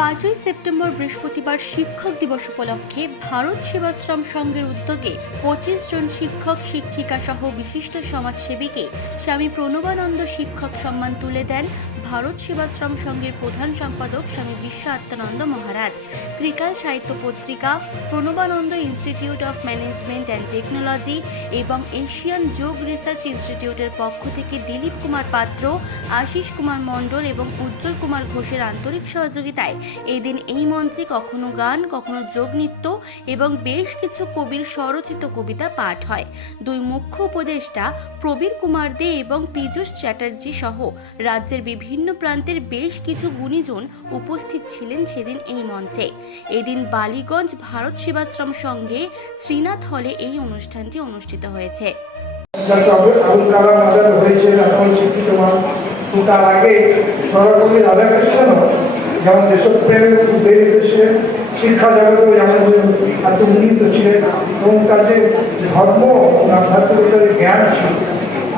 পাঁচই সেপ্টেম্বর বৃহস্পতিবার শিক্ষক দিবস উপলক্ষে ভারত সেবাশ্রম সংঘের উদ্যোগে পঁচিশ জন শিক্ষক, শিক্ষিকা সহ বিশিষ্ট সমাজসেবীকে স্বামী প্রণবানন্দ শিক্ষক সম্মান তুলে দেন ভারত সেবাশ্রম সংঘের প্রধান সম্পাদক স্বামী বিশ্ব Atmananda Maharaj. Trikal Sahitya Patrika, Pranavananda institute of management and technology এবং এশিয়ান যোগ রিসার্চ ইনস্টিটিউটের পক্ষ থেকে দিলীপ কুমার পাত্র, আশিস কুমার মণ্ডল এবং উজ্জ্বল কুমার ঘোষের আন্তরিক সহযোগিতায় এই দিন এই মঞ্চে কখনো গান, কখনো যোগ নৃত্য এবং বেশ কিছু কবির স্বরচিত কবিতা পাঠ হয়। দুই মুখ্য উপদেষ্টা প্রবীর কুমার দে এবং পীযূষ চ্যাটার্জি সহ রাজ্যের বিভিন্ন প্রান্তের বেশ কিছু গুণীজন উপস্থিত ছিলেন সেদিন এই মঞ্চে। এদিন বালিগঞ্জ ভারত সেবাশ্রম সঙ্গে শ্রীনাথ হলে এই অনুষ্ঠানটি অনুষ্ঠিত হয়েছে। তার আগে সরাসরি রাধাকৃষ্ণ যেমন দেশপ্রেম উদ্বেগ দেশে শিক্ষা জগতেও যেমন এত উন্নীত ছিলেন। এবং তার যে ধর্ম আধ্যাত্মিকতার জ্ঞান ছিল,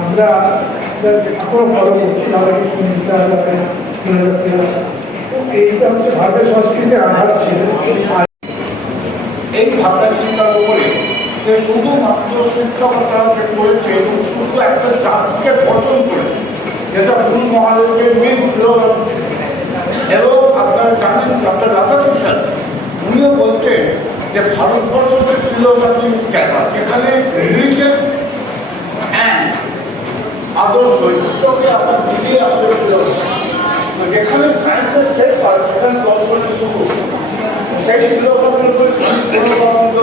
আমরা এখনও ফলো করছি রাধাকৃষ্ণ গীতা এইটা হচ্ছে ভারতের সংস্কৃতির আধার ছিল। এই ভাবনা চিন্তার উপরে যে শুধুমাত্র শিক্ষকতাকে করেছে এবং শুধু একটা জাতিকে গঠন করেছে, যেটা গুরু মহাদেবের মেন আপনারা জানেন ডক্টর রাধাকৃষ্ণন উনিও বলছেন যে ভারতবর্ষের ফিলোসফি জায়গা যেখানে রিলিজেন অ্যান্ড আদর্শ দুটোকে আপনার মিলিয়ে আসলে। তো যেখানে সায়েন্সের শেষ হয়, সেখানে দর্শনের শুরু। সেই ফিলোসফির উপরে স্বামী পূর্ণবানন্দ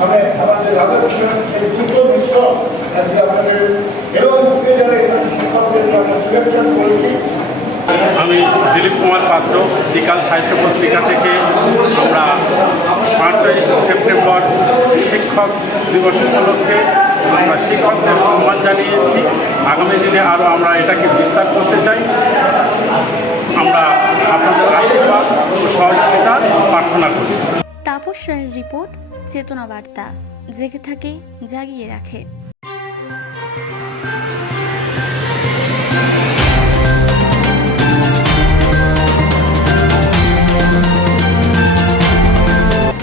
মানে আমাদের রাধাকৃষ্ণ এই দুটো মিশ্র আজকে আপনাদের এবং যারা এখানে শিক্ষকদের আমরা সিলেকশন করেছি। আমি দিলীপ কুমার পাত্র, বিকাল সাহিত্য পত্রিকা থেকে আমরা পাঁচই সেপ্টেম্বর শিক্ষক দিবস উপলক্ষে আমরা শিক্ষকদের সম্মান জানিয়েছি। আগামী দিনে আরও আমরা এটাকে বিস্তার করতে চাই। আমরা আপনাদের আশীর্বাদ ও সহযোগিতা প্রার্থনা করি। তাপস রায়ের রিপোর্ট, চেতনা বার্তা, জেগে থাকে, জাগিয়ে রাখে।